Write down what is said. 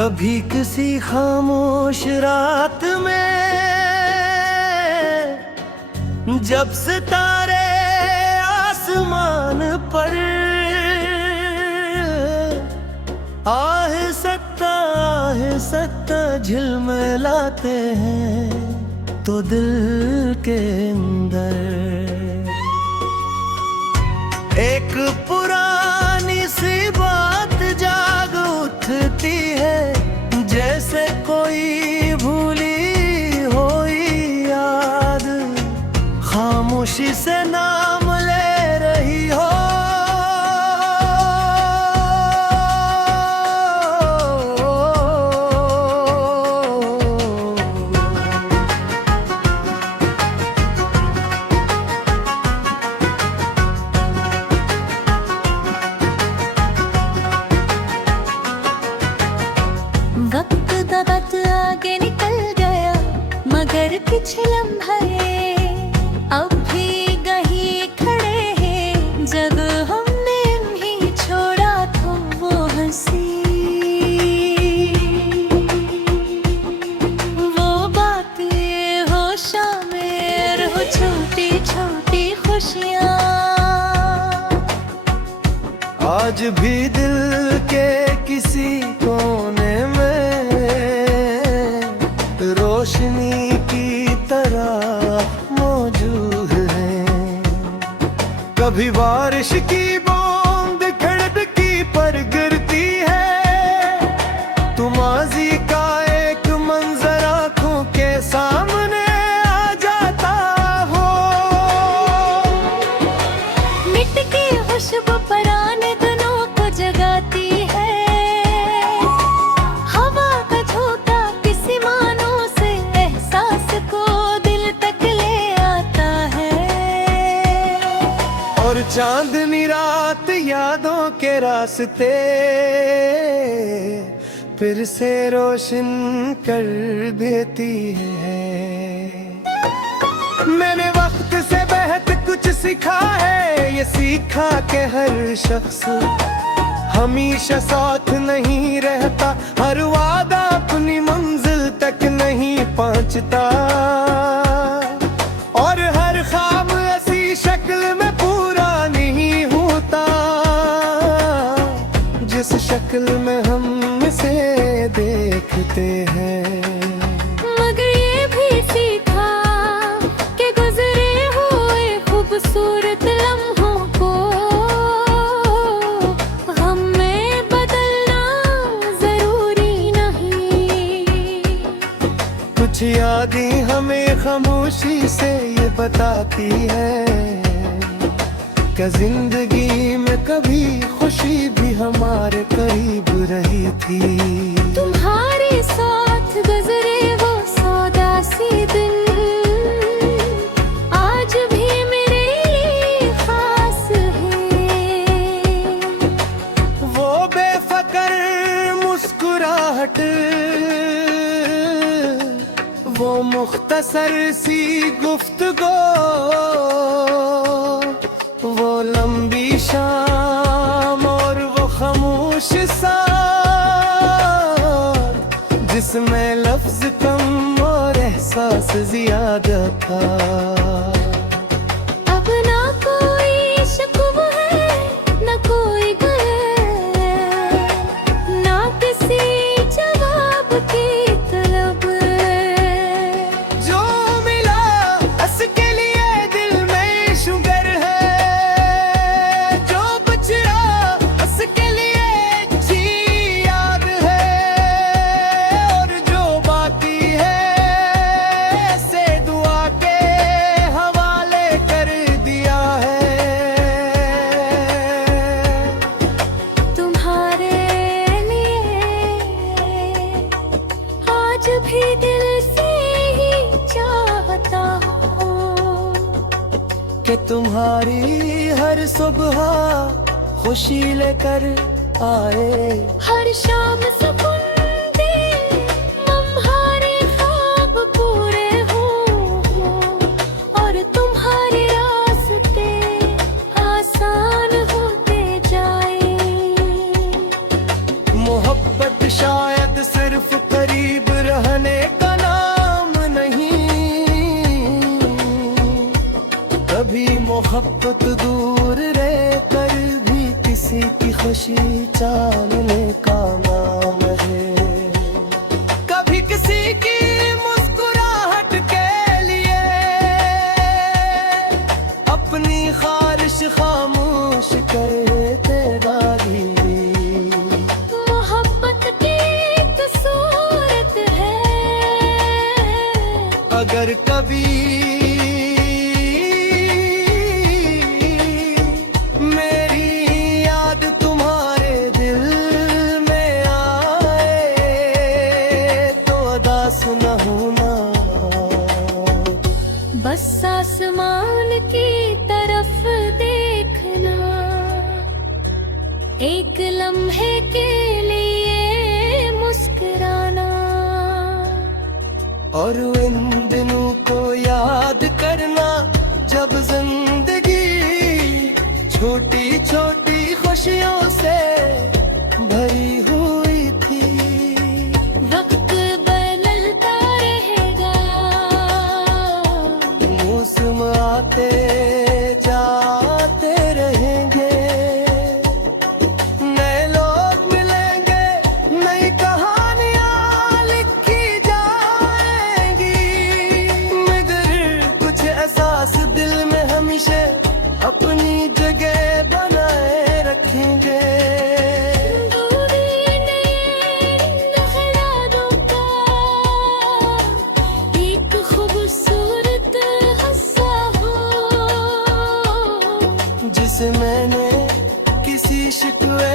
कभी किसी खामोश रात में जब सितारे आसमान पर आहिस्ता झिलमिलाते हैं तो दिल के अंदर एक पुरानी सी बात जाग उठती है, जैसे कोई भूली हुई याद खामोशी से नाम ले रही हो। वक्त दबत आगे निकल गया मगर पीछे लम्हे अब भी कहीं खड़े हैं। जब हमने नहीं छोड़ा तो वो हंसी वो बातें हो शामिल हो छोटी छोटी खुशियाँ आज भी दिल के किसी कोने में रोशनी की तरह मौजूद है। कभी बारिश की बूंद खिड़की पर गिरती है, तो माजी का एक मंजर आंखों के सामने आ जाता हो। मिट्टी की खुशबू पुराने दिनों को जगाती है, हवा का झोंका किसी मानो से एहसास को दिल तक ले आता है। और चांदनी रात यादों के रास्ते फिर से रोशन कर देती है। मैंने वक्त से बेहद कुछ सीखा है, ये सीखा कि हर शख्स हमेशा साथ नहीं रहता, हर वादा अपनी मंजिल तक नहीं पहुंचता, और हर ख्वाब ऐसी शक्ल में पूरा नहीं होता जिस शक्ल में हम इसे देखते हैं। मगर ये भी सीखा कि गुजरे हुए खूबसूरत लम्हों को हमें बदलना जरूरी नहीं। कुछ यादें हमें खामोशी से ये बताती है कि जिंदगी में कभी खुशी भी हमारे करीब रही थी। तुम्हारे साथ गुजरे वो सौदासी दिन आज भी मेरे लिए खास है। वो बेफिक्र मुस्कुराहट, वो मुख्तसर सी गुफ्तगू, वो लंबी शाम और वो खामोश साथ जिसमें लफ्ज कम और एहसास ज्यादा था। अब ना कोई शिकवा है ना कोई गैर, ना किसी जवाब की तलब। जो मिला उसके लिए दिल में शुगर है, जो बचा उसके लिए जी याद है, और जो बाकी है से दुआ के हवाले कर दिया है। तुम्हारे लिए आज भी दिल से ही चाहता हूँ कि तुम्हारी हर सुबह खुशी लेकर आए, हर शाम सुकून दे तुम्हारे ख्वाब पूरे हों, और तुम्हारे रास्ते आसान होते जाए। मोहब्बत शायद खुशी जानने का नाम है। कभी किसी की मुस्कुराहट के लिए अपनी ख्वाहिश खामोश करते दादी। मोहब्बत की एक सूरत है, अगर कभी मेरी याद तुम्हारे दिल में आए तो उदास न होना। बस आसमान की तरफ देखना, एक लम्हे के लिए मुस्कुराना, और इन दिनों को याद करना जब जिंदगी छोटी छोटी खुशियों से भरी हुई थी। वक्त बदलता रहेगा, मौसम आते जाते रहेंगे, नए लोग मिलेंगे, नई कहानियां लिखी जाएंगी, मगर कुछ एहसास दिल में हमेशा अपनी जगह बनाए रखेंगे। दूरी नहीं नखरारों का, एक खूबसूरत हिस्सा हो, जिसे मैंने किसी शिकवे